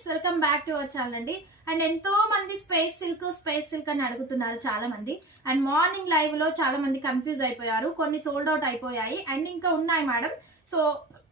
Friends, welcome back to our channel అండి. And ఎంతో మంది స్పేస్ సిల్క్ అని అడుగుతున్నారు చాలా మంది. అండ్ మార్నింగ్ లైవ్ లో చాలా మంది కన్ఫ్యూజ్ అయిపోయారు, కొన్ని సోల్డ్ అవుట్ అయిపోయాయి అండ్ ఇంకా ఉన్నాయి మేడం. సో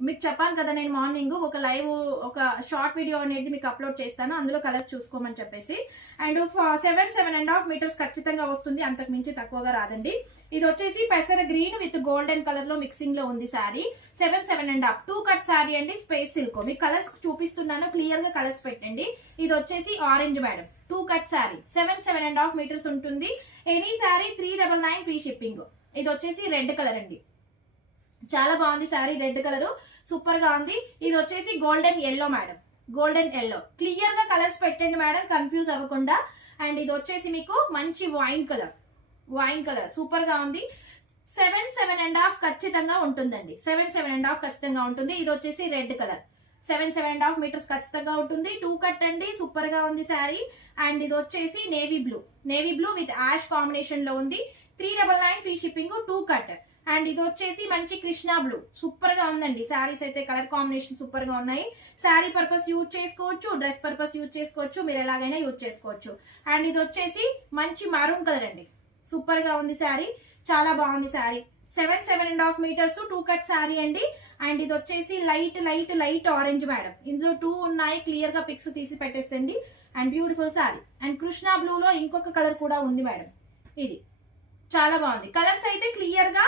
మీకు చెప్పాను కదా, నేను మార్నింగ్ ఒక లైవ్ ఒక షార్ట్ వీడియో అనేది మీకు అప్లోడ్ చేస్తాను, అందులో కలర్స్ చూసుకోమని చెప్పేసి. అండ్ 7.5 మీటర్స్ ఖచ్చితంగా వస్తుంది, అంతకు మించి తక్కువగా రాదండి. ఇది వచ్చేసి పెసర గ్రీన్ విత్ గోల్డెన్ కలర్ లో మిక్సింగ్ లో ఉంది శారీ. 7.5 2 కట్ శారీ అండి, స్పేస్ సిల్క్. మీకు కలర్స్ చూపిస్తున్నాను, క్లియర్ గా కలర్స్ పెట్టండి. ఇది వచ్చేసి orange madam, 2 cut sari, 7.5 metres ఉంటుంది. Any sari 399 free shipping. ఇది వచ్చేసి రెడ్ కలర్ అండి, చాలా బాగుంది శారీ, రెడ్ కలర్ సూపర్ గా ఉంది. ఇది వచ్చేసి golden yellow madam, golden yellow. Clear గా కలర్స్ పెట్టండి మేడం, కన్ఫ్యూజ్ అవ్వకుండా. అండ్ ఇది వచ్చేసి మీకు మంచి wine colour, wine colour super గా ఉంది. 7.5 ఖచ్చితంగా ఉంటుందండి, 7.5 ఖచ్చితంగా ఉంటుంది. ఇది వచ్చేసి రెడ్ కలర్, 7.5 మీటర్స్ ఖచ్చితంగా ఉంటుంది. 2 కట్ అండి, సూపర్ గా ఉంది శారీ. అండ్ ఇది వచ్చేసి navy blue with ash combination లో ఉంది. 399 ఫ్రీ షిప్పింగ్, 2 కట్. అండ్ ఇది వచ్చేసి మంచి కృష్ణా బ్లూ, సూపర్ గా ఉందండి. శారీస్ అయితే కలర్ కాంబినేషన్ సూపర్ గా ఉన్నాయి. శారీ పర్పస్ యూజ్ చేసుకోవచ్చు, డ్రెస్ పర్పస్ యూజ్ చేసుకోవచ్చు, మీరు ఎలాగైనా యూజ్ చేసుకోవచ్చు. అండ్ ఇది వచ్చేసి మంచి మరూన్ కలర్ అండి, సూపర్ గా ఉంది శారీ, చాలా బాగుంది శారీ. 7.5 మీటర్స్ 2 కట్ శారీ అండి. అండ్ ఇది వచ్చేసి లైట్ ఆరెంజ్ మేడం. ఇందులో 2 ఉన్నాయి, క్లియర్ గా పిక్స్ తీసి పెట్టేసండి. And beautiful sari. And Krishna blue లో ఇంకొక కలర్ కూడా ఉంది మేడం, ఇది చాలా బాగుంది. కలర్స్ అయితే క్లియర్ గా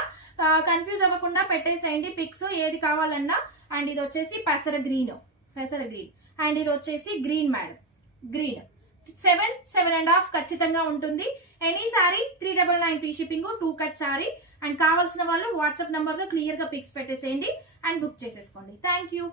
కన్ఫ్యూజ్ అవ్వకుండా పెట్టేసేయండి పిక్స్, ఏది కావాలన్నా. అండ్ ఇది వచ్చేసి పెసర గ్రీన్. అండ్ ఇది వచ్చేసి గ్రీన్ మేడం, గ్రీన్. 7.5 ఖచ్చితంగా ఉంటుంది. Any sorry 399 free shipping, 2 cut sorry. And కావాల్సిన వాళ్ళు వాట్సాప్ నంబర్ లో క్లియర్ గా పిక్స్ పెట్టేసేయండి అండ్ బుక్ చేసేసుకోండి. Thank you.